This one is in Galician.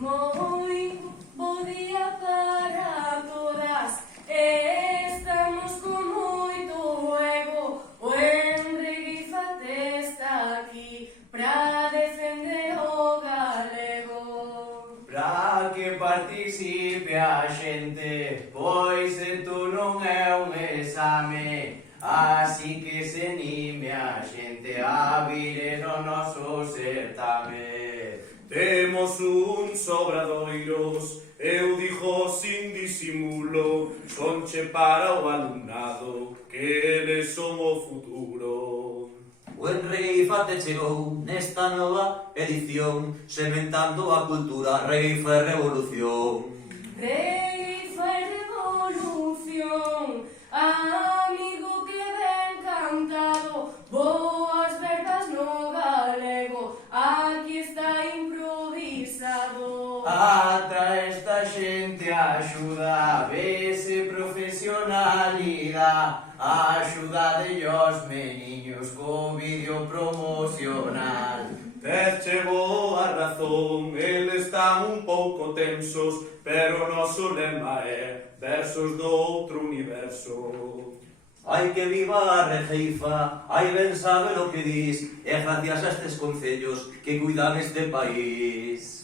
Moi bo día para todas. Estamos con moito ego. O Enrique está aquí pra defender o galego. Pra que participe a xente, pois isto non é un exame. Así que se anime a xente a vir no noso certame. Temos uns obradoiros, eu digo sin disimulo, sonche para o alumnado, que eles son o futuro. O Enreifate chegou nesta nova edición, sementando a cultura, reifa e revolución. Reifa e revolución, amigo que ben cantado, boas verbas no galego, aquí está improvisado. Ata esta xente axuda, vese profesionalidade, axuda de os meniños co vídeo promocional. Terche boa razón, eles están un pouco tensos, pero o noso lema é versos do outro universo. Ai que viva a Regeifa, ai ben sabe lo que dis, e gracias a estes concellos que cuidan este país.